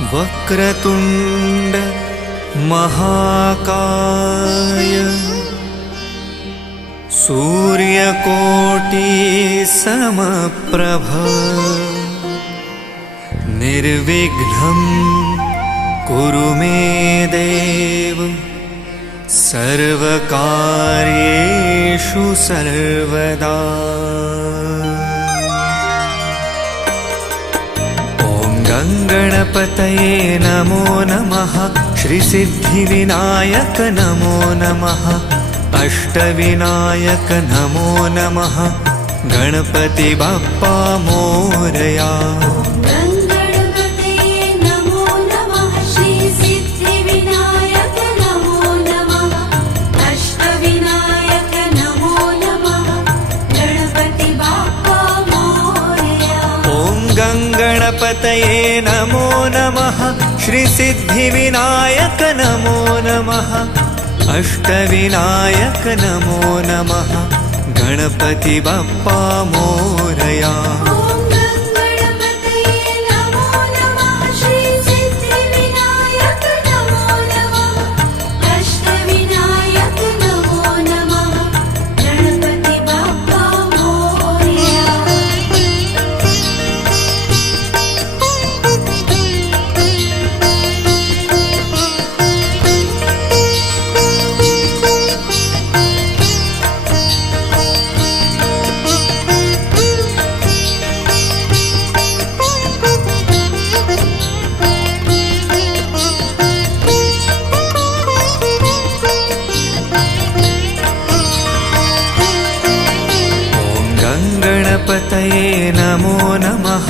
वक्रतुण्ड महाकाय सूर्यकोटि समप्रभ निर्विघ्नं कुरु मे देव सर्वकार्येषु सर्वदा। गणपतये नमो नमः। श्रीसिद्धिविनायक नमो नमः। अष्टविनायक नमो नमः। गणपति बाप्पा मोरया। गणपतये नमो नमः। श्रीसिद्धिविनायक नमो नमः। अष्टविनायक नमो नमः। गणपति बाप्पा मोरया। गणपतये नमो नमः।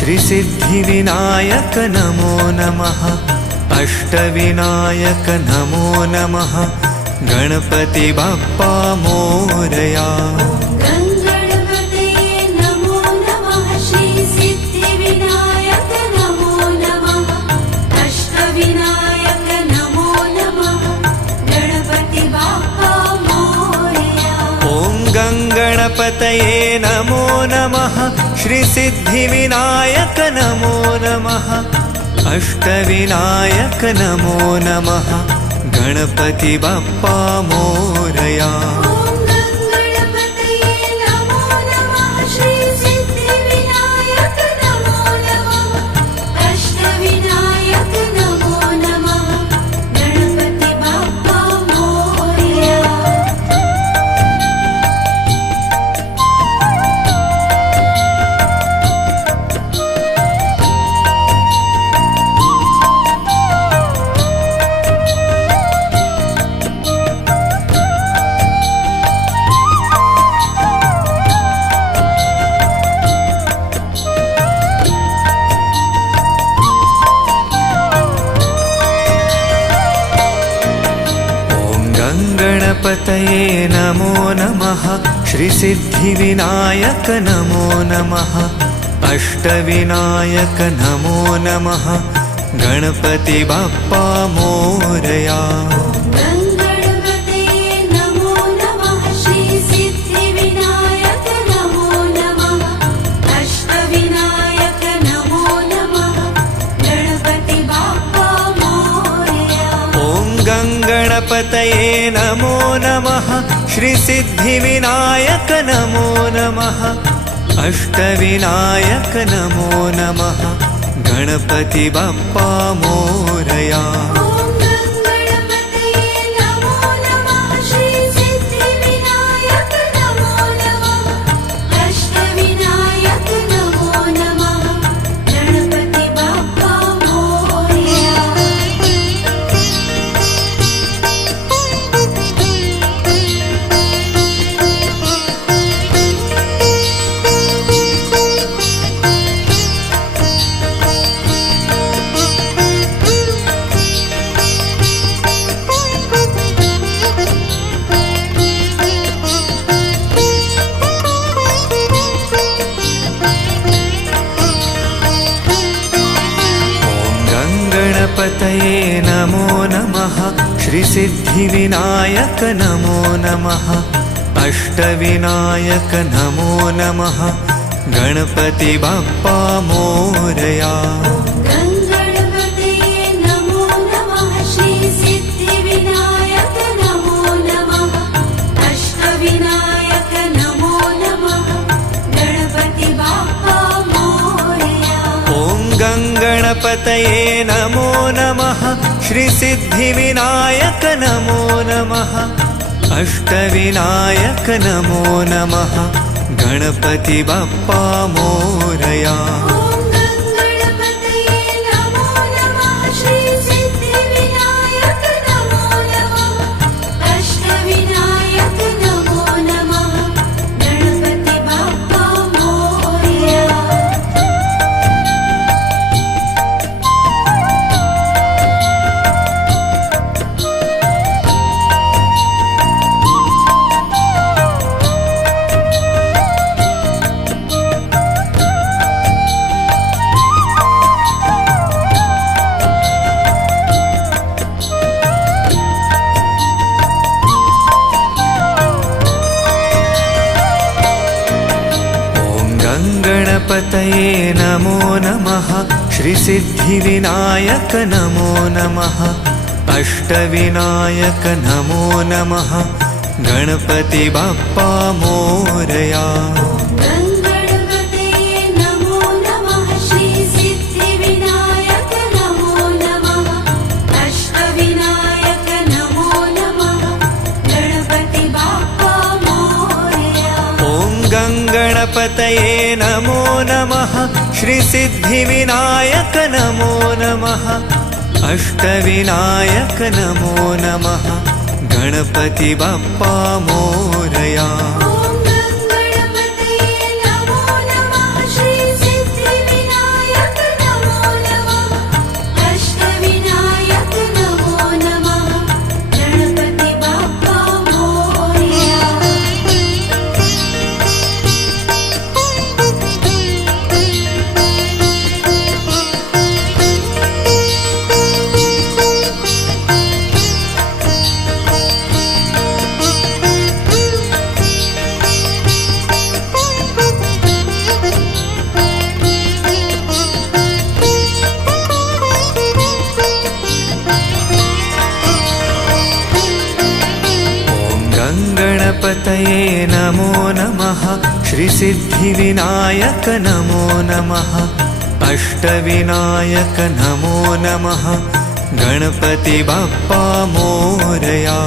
श्रीसिद्धिविनायक नमो नमः। अष्टविनायक नमो नमः। गणपति बाप्पा मोरया। गणपतये नमो नमः। श्रीसिद्धिविनायक नमो नमः। अष्टविनायक नमो नमः। गणपति बाप्पा मोरया। गणपतये नमो नमः। श्रीसिद्धिविनायक नमो नमः। अष्टविनायक नमो नमः। गणपति बाप्पा मोरया। गणपतये नमो नमः। श्रीसिद्धिविनायक नमो नमः। अष्टविनायक नमो नमः। गणपति बाप्पा मोरया। गणपतये नमो नमः। श्रीसिद्धिविनायक नमो नमः। अष्टविनायक नमो नमः। गणपति बाप्पा मोरया। गणपतये गणपतये नमो नमः श्रीसिद्धिविनायक नमो नमः अष्टविनायक नमो नमः गणपति बप्पा मोरया। गणपतये नमो नमः श्रीसिद्धिविनायक नमो नमः अष्टविनायक नमो नमः गणपति बप्पा मोरया। गणपतये नमो नमः श्रीसिद्धिविनायक नमो नमः अष्टविनायक नमो नमः गणपति बप्पा मोरया। गणपतये नमो नमः श्रीसिद्धिविनायक नमो नमः अष्टविनायक नमो नमः गणपति बप्पा मोरया।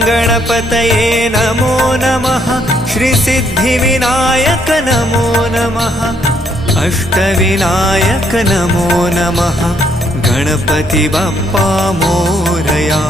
गणपतये नमो नमः श्रीसिद्धिविनायक नमो नमः अष्टविनायक नमो नमः गणपति बप्पा मोरया।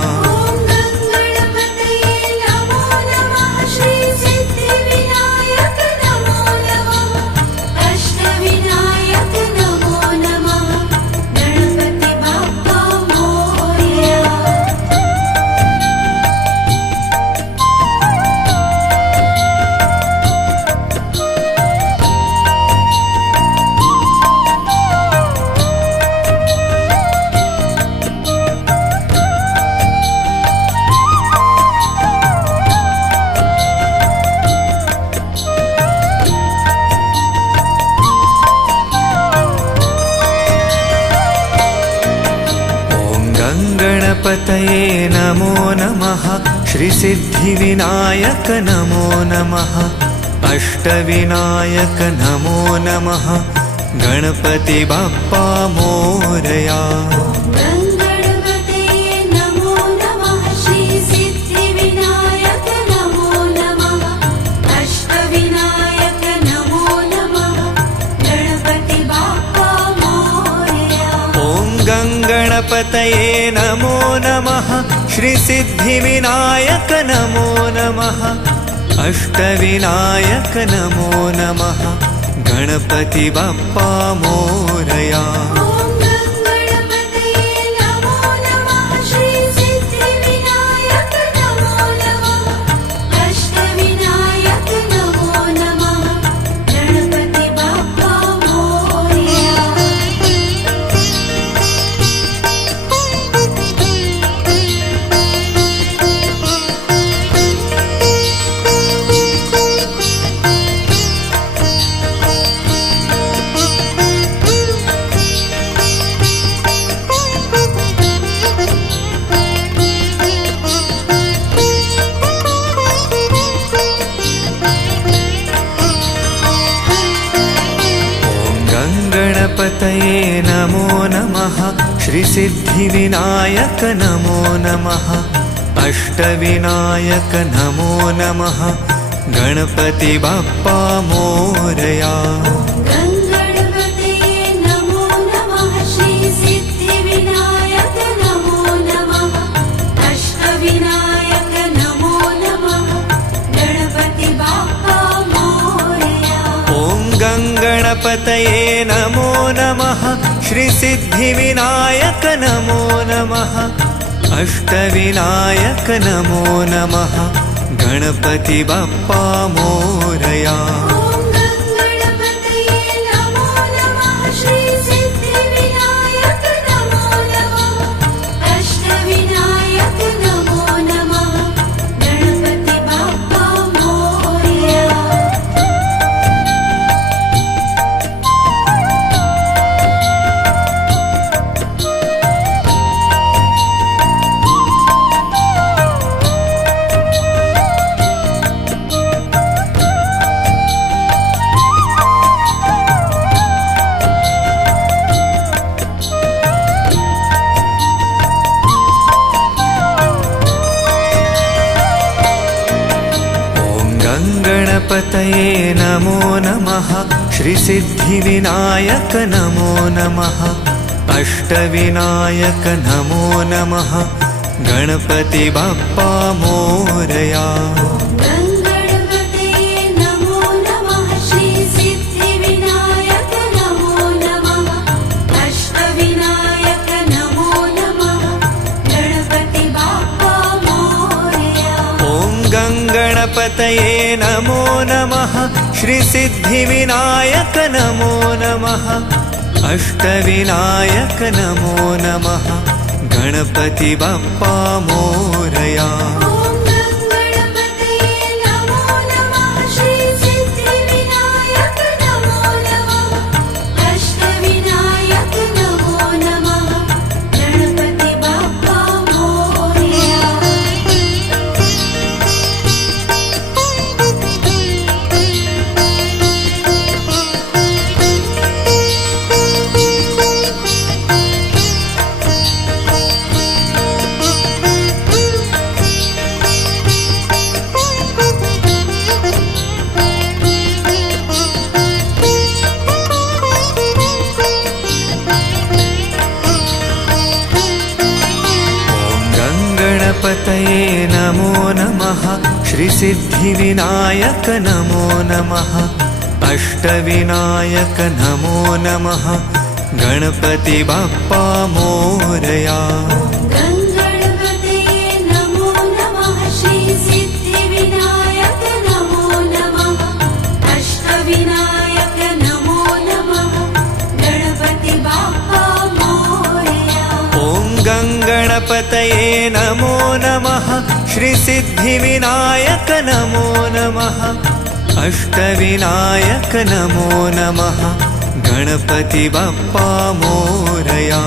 गणपतये नमो नमः श्रीसिद्धिविनायक नमो नमः अष्टविनायक नमो नमः गणपति बप्पा मोरया। गणपतये नमो नमः श्रीसिद्धिविनायक नमो नमः अष्टविनायक नमो नमः गणपति बप्पा मोरया। श्रीसिद्धिविनायक नमो नमः अष्टविनायक नमो नमः गणपति बाप्पा मोरया गणपतये नमो नमः श्रीसिद्धिविनायक नमो नमः अष्टविनायक नमो नमः गणपति बाप्पा मोरया गणपतये नमो नमः श्रीसिद्धिविनायक नमो नमः अष्टविनायक नमो नमः गणपति बाप्पा मोरया गणपतये नमो नमः श्रीसिद्धिविनायक नमो नमः अष्टविनायक नमो नमः गणपति बाप्पा मोरया गणपतये नमो नमः श्रीसिद्धिविनायक नमो नमः अष्टविनायक नमो नमः गणपति बाप्पा मोरया गणपतये नमो नमः श्रीसिद्धिविनायक नमो नमः अष्टविनायक नमो नमः गणपति बाप्पा मोरया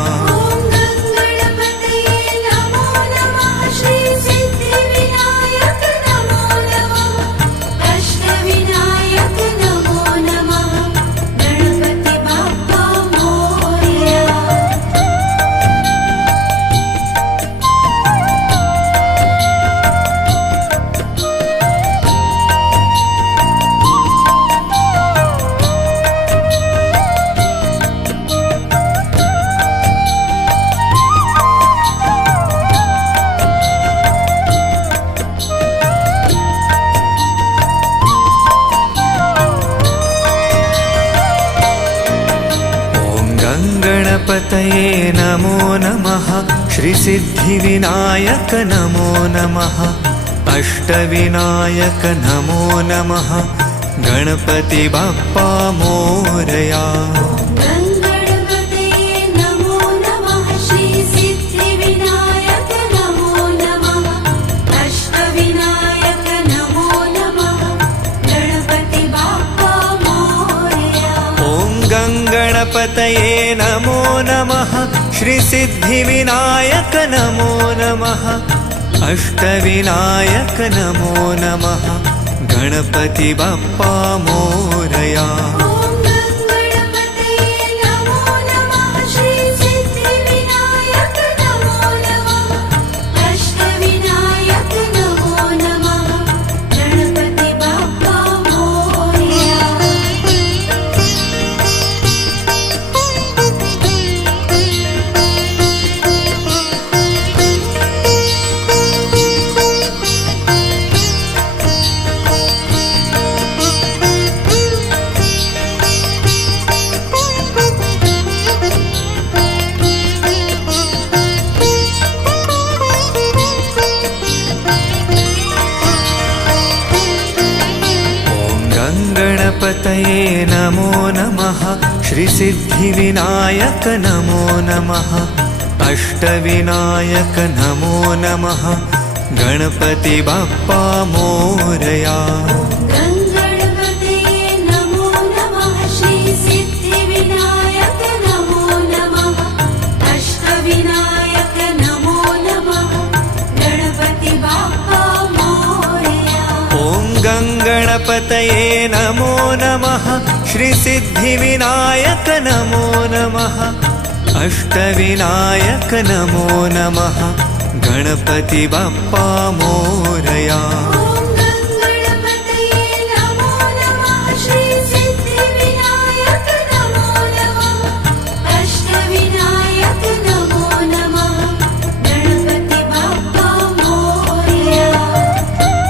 गणपतये नमो नमः श्रीसिद्धिविनायक नमो नमः अष्टविनायक नमो नमः गणपति बाप्पा मोरया गणपतये नमो नमः श्रीसिद्धिविनायक नमो नमः अष्टविनायक नमो नमः गणपति बाप्पा मोरया गणपतये नमो नमः श्रीसिद्धिविनायक गणपतये नमो नमः श्रीसिद्धिविनायक नमो नमः अष्टविनायक नमो नमः गणपति बाप्पा मोरया। गणपतये नमो नमः श्रीसिद्धिविनायक नमो नमः अष्टविनायक नमो नमः गणपति बाप्पा मोरया। गणपतये नमो नमः श्रीसिद्धिविनायक नमो नमः अष्टविनायक नमो नमः गणपति बाप्पा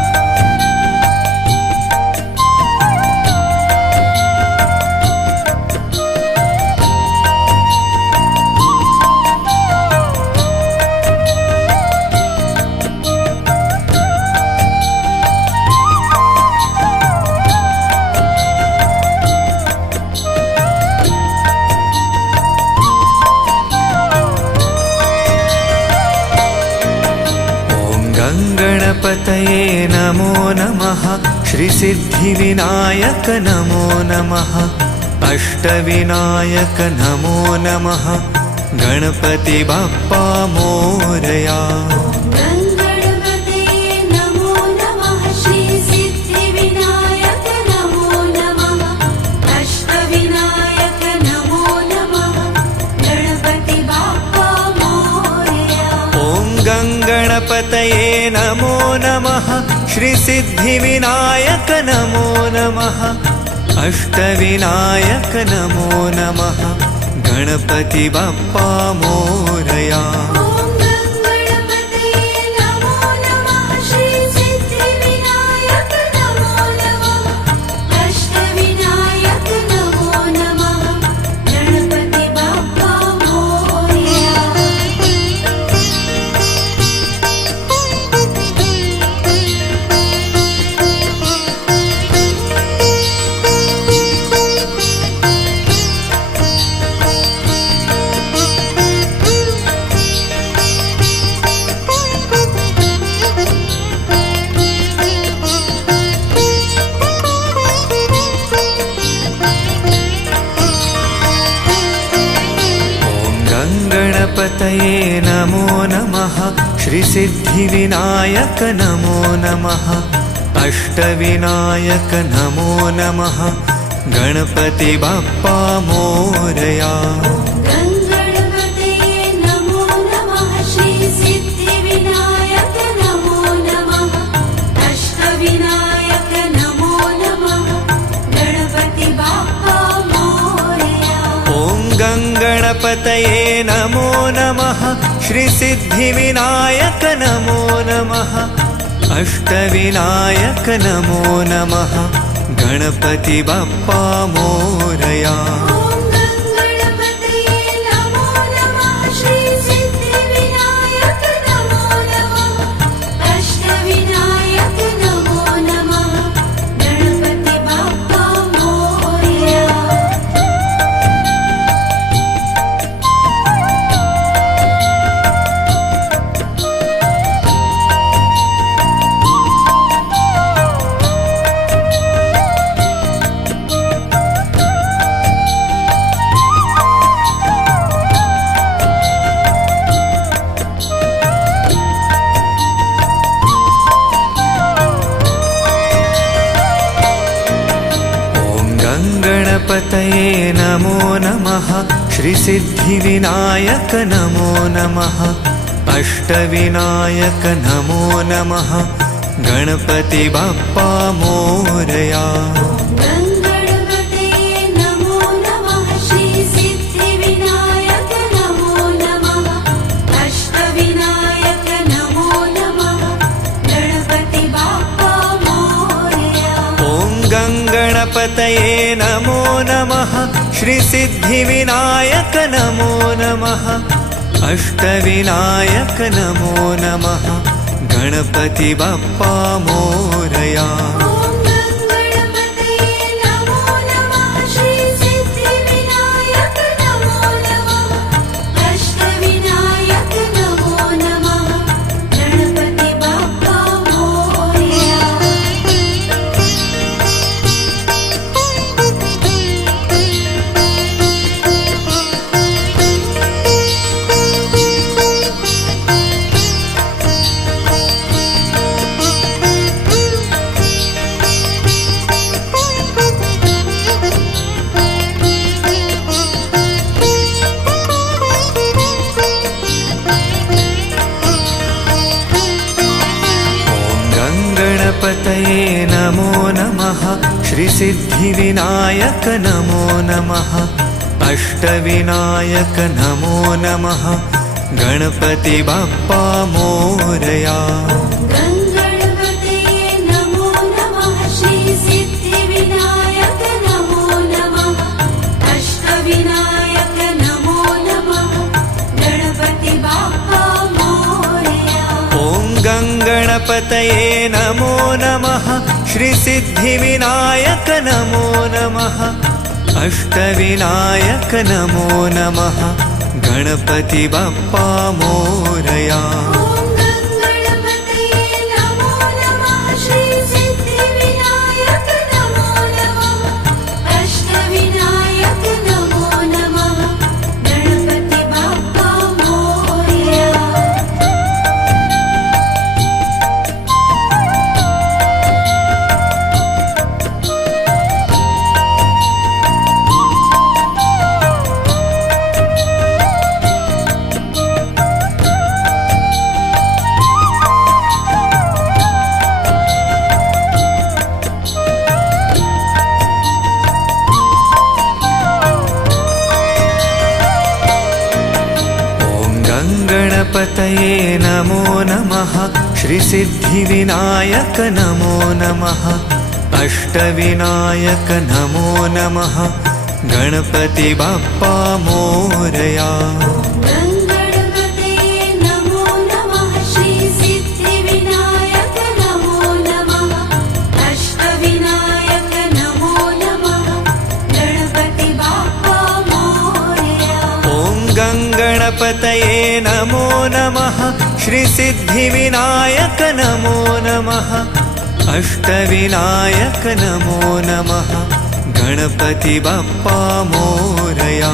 मोरया। गणपतये नमो नमः श्रीसिद्धिविनायक नमो नमः अष्टविनायक नमो नमः गणपति बाप्पा मोरया। गणपतये नमो नमः श्रीसिद्धिविनायक नमो नमः अष्टविनायक नमो नमः गणपति बाप्पा मोरया। गणपतये नमो नमः श्रीसिद्धिविनायक नमो नमः अष्टविनायक नमो नमः गणपति बाप्पा मोरया। गणपतये नमो नमः श्रीसिद्धिविनायक नमो नमः अष्टविनायक नमो नमः गणपति बाप्पा मोरया। गणपतये नमो नमः श्रीसिद्धिविनायक नमो नमः अष्टविनायक नमो नमः गणपति बाप्पा मोरया। गणपतये नमो नमः गणपतये नमो नमः श्रीसिद्धिविनायक नमो नमः अष्टविनायक नमो नमः गणपति बाप्पा मोरया गणपतये नमो नमः श्रीसिद्धिविनायक नमो नमः अष्टविनायक नमो नमः गणपति बाप्पा मोरया गणपतये नमो नमः श्रीसिद्धिविनायक नमो नमः अष्टविनायक नमो नमः गणपति बाप्पा मोरया गणपतये नमो नमः श्रीसिद्धिविनायक नमो नमः अष्टविनायक नमो नमः गणपति बाप्पा मोरया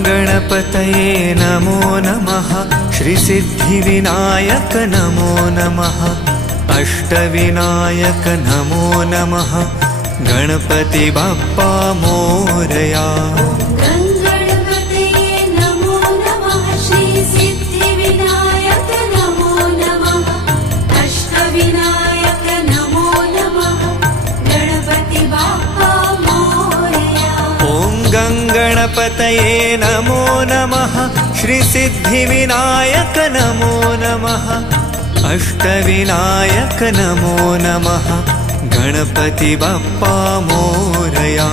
गणपतये नमो नमः श्रीसिद्धिविनायक नमो नमः अष्टविनायक नमो नमः गणपति बाप्पा मोरया गणपतये नमो नमः श्रीसिद्धिविनायक नमो नमः अष्टविनायक नमो नमः गणपति बाप्पा मोरया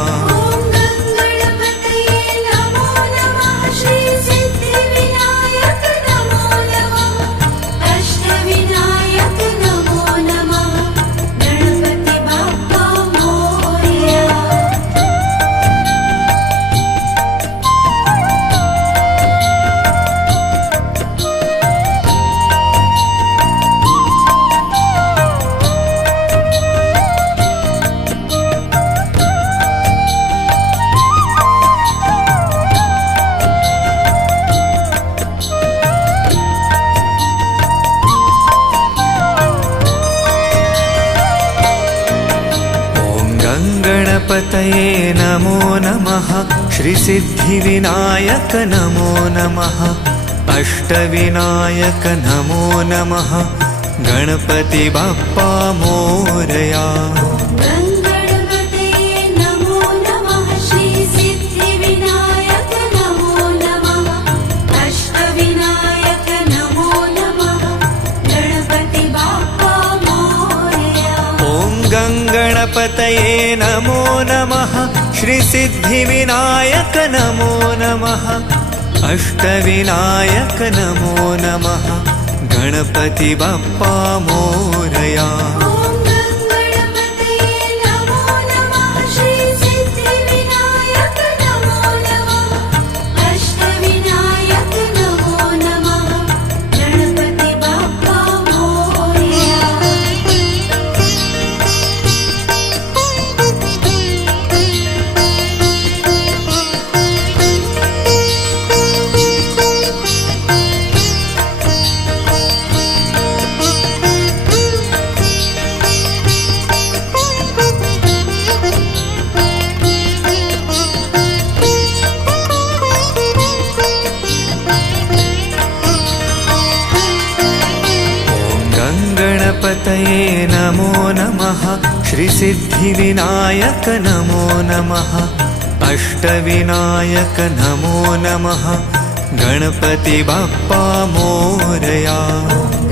गणपतये नमो नमः श्रीसिद्धिविनायक नमो नमः अष्टविनायक नमो नमः गणपति बाप्पा मोरया गणपतये नमो नमः श्रीसिद्धिविनायक नमो नमः अष्टविनायक नमो नमः गणपति बाप्पा मोरया गणपतये नमो गणपतये नमो नमः श्रीसिद्धिविनायक नमो नमः अष्टविनायक नमो नमः गणपति बाप्पा मोरया।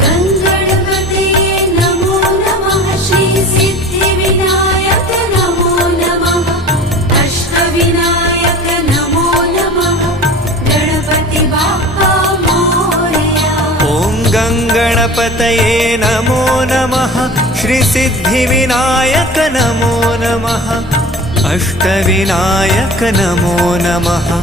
गणपतये नमो नमः श्रीसिद्धिविनायक नमो नमः अष्टविनायक नमो नमः गणपति बाप्पा मोरया। गणपतये नमो नमः श्रीसिद्धिविनायक नमो नमः अष्टविनायक नमो नमः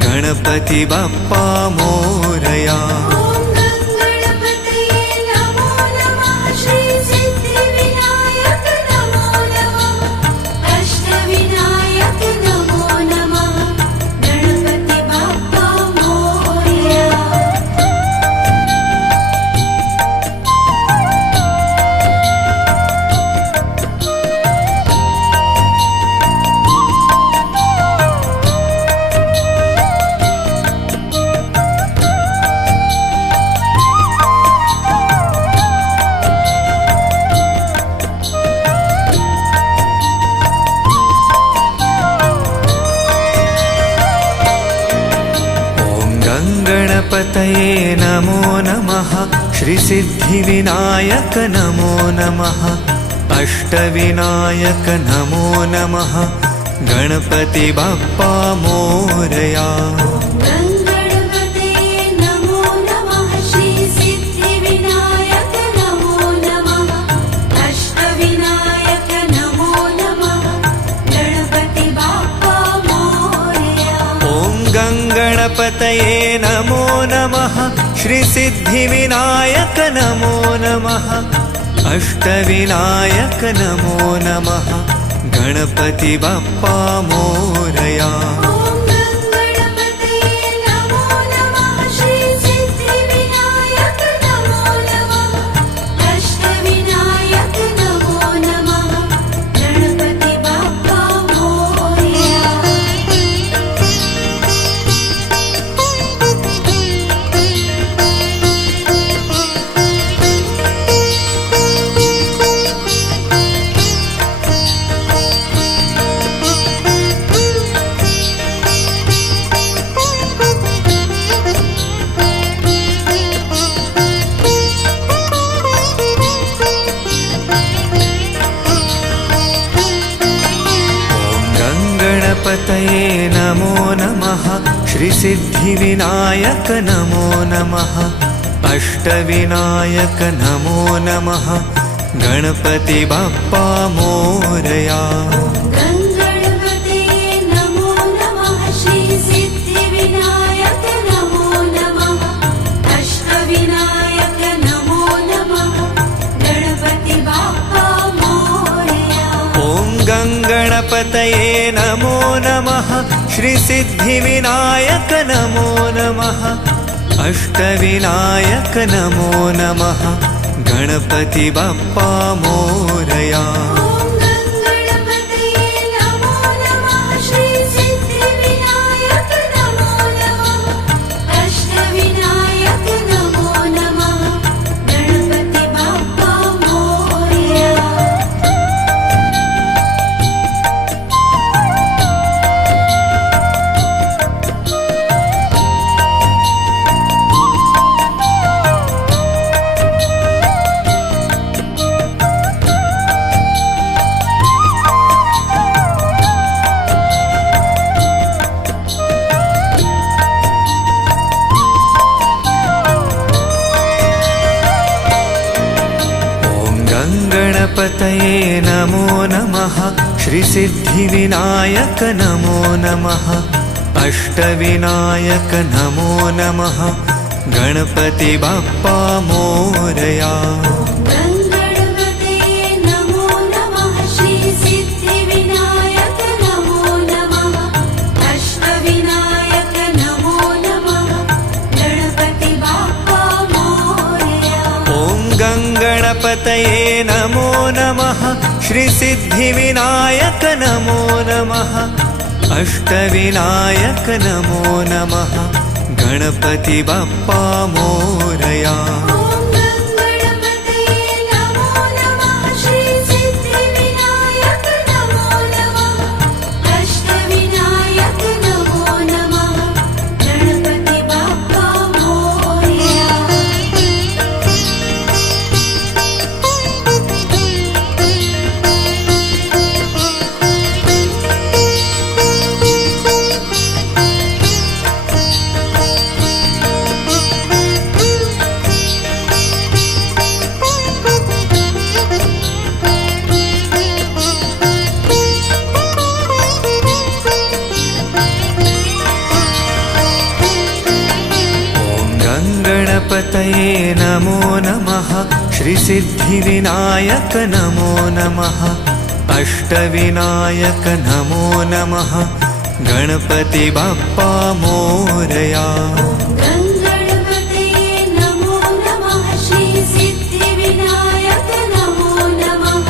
गणपति बाप्पा मोरया। गणपतये नमो नमः श्रीसिद्धिविनायक नमो नमः अष्टविनायक नमो नमः गणपति बाप्पा मोरया। गणपतये नमो नमः श्रीसिद्धिविनायक नमो नमः अष्टविनायक नमो नमः गणपति बाप्पा मोरया। गणपतये नमो नमः श्रीसिद्धिविनायक नमो नमः अष्टविनायक नमो नमः गणपति बाप्पा मोरया। गणपतये नमो नमः श्रीसिद्धिविनायक नमो नमः अष्टविनायक नमो नमः गणपति बाप्पा मोरया। गणपतये नमो नमः श्रीसिद्धिविनायक नमो नमः अष्टविनायक नमो नमः गणपति बाप्पा मोरया। गणपतये नमो गङ्गणपतये नमो नमः श्रीसिद्धिविनायक नमो नमः अष्टविनायक नमो नमः गणपति बाप्पा मोरया। गङ्गणपतये नमो नमः श्रीसिद्धिविनायक नमो नमः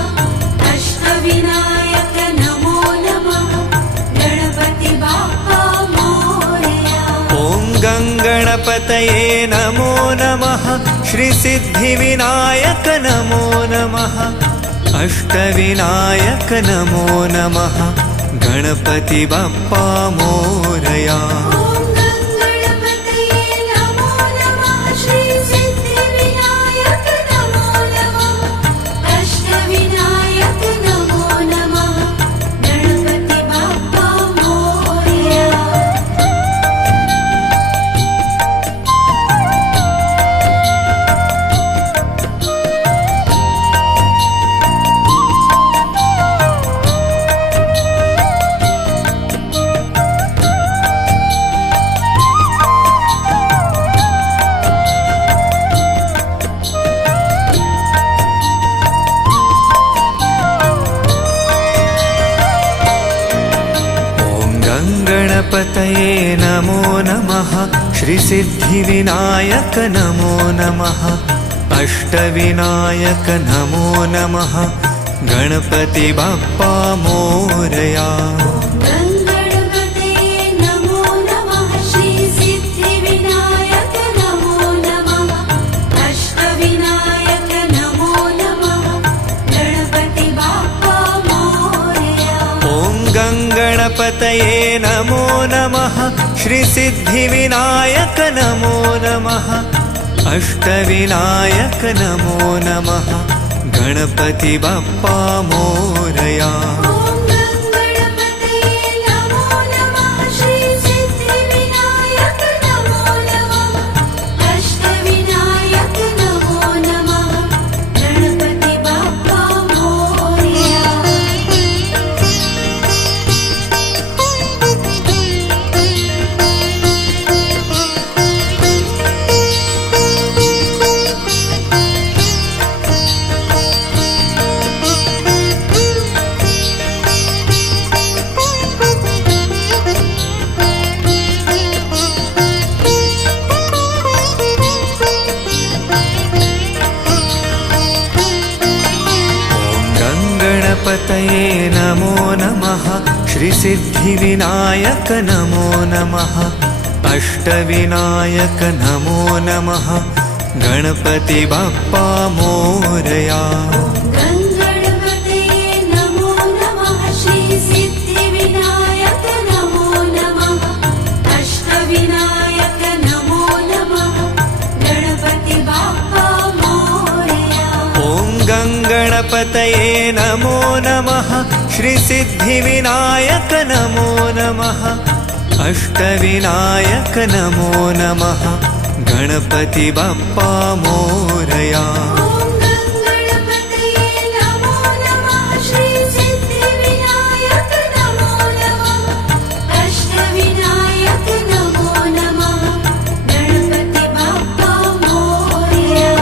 अष्टविनायक नमो नमः गणपति बाप्पा मोरया। ॐ गङ्गणपतये नमो नमः श्रीसिद्धिविनायक नमो नमः अष्टविनायक नमो नमः गणपति बाप्पा मोरया। ॐ गङ्गणपतये नमो नमः श्रीसिद्धिविनायक नमो नमः अष्टविनायक नमो नमः गणपति बाप्पा मोरया। गणपतये नमो नमः श्रीसिद्धिविनायक नमो नमः अष्टविनायक नमो नमः गणपति बाप्पा मोरया। गङ्गणपतये नमो नमः श्रीसिद्धिविनायक नमो नमः अष्टविनायक नमो नमः गणपति बाप्पा मोरया। ॐ गङ्गणपतये नमो नमः श्रीसिद्धिविनायक नमो नमः अष्टविनायक नमो नमः गणपति बाप्पा मोरया। ॐ गङ्गणपतये नमो नमः श्रीसिद्धिविनायक नमो नमः अष्टविनायक नमो नमः गणपति बाप्पा मोरया। गणपतये नमो नमः श्रीसिद्धिविनायक नमो नमः अष्टविनायक नमो नमः गणपति बाप्पा मोरया। गङ्गणपतये नमो नमः श्रीसिद्धिविनायक नमो नमः अष्टविनायक नमो नमः गणपति बाप्पा मोरया। ॐ गङ्गणपतये नमो नमः श्रीसिद्धिविनायक नमो नमः अष्टविनायक नमो नमः गणपति बाप्पा मोरया। ॐ गङ्गणपतये नमो नमः श्रीसिद्धिविनायक नमो नमः अष्टविनायक नमो नमः गणपति बाप्पा मोरया।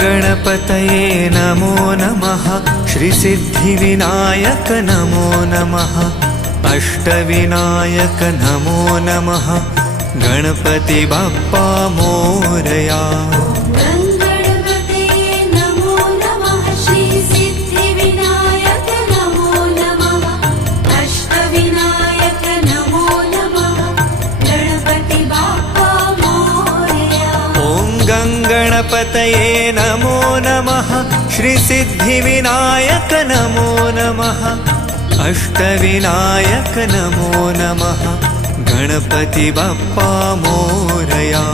गणपतये नमो नमः श्रीसिद्धिविनायक नमो नमः अष्टविनायक नमो नमः गणपति बाप्पा मोरया। गङ्गणपतये नमो नमः श्रीसिद्धिविनायक नमो नमः अष्टविनायक नमो नमः गणपति बाप्पा मोरया। ॐ गङ्गणपतये नमो नमः श्रीसिद्धिविनायक नमो नमः अष्टविनायक नमो नमः गणपति बाप्पा मोरया।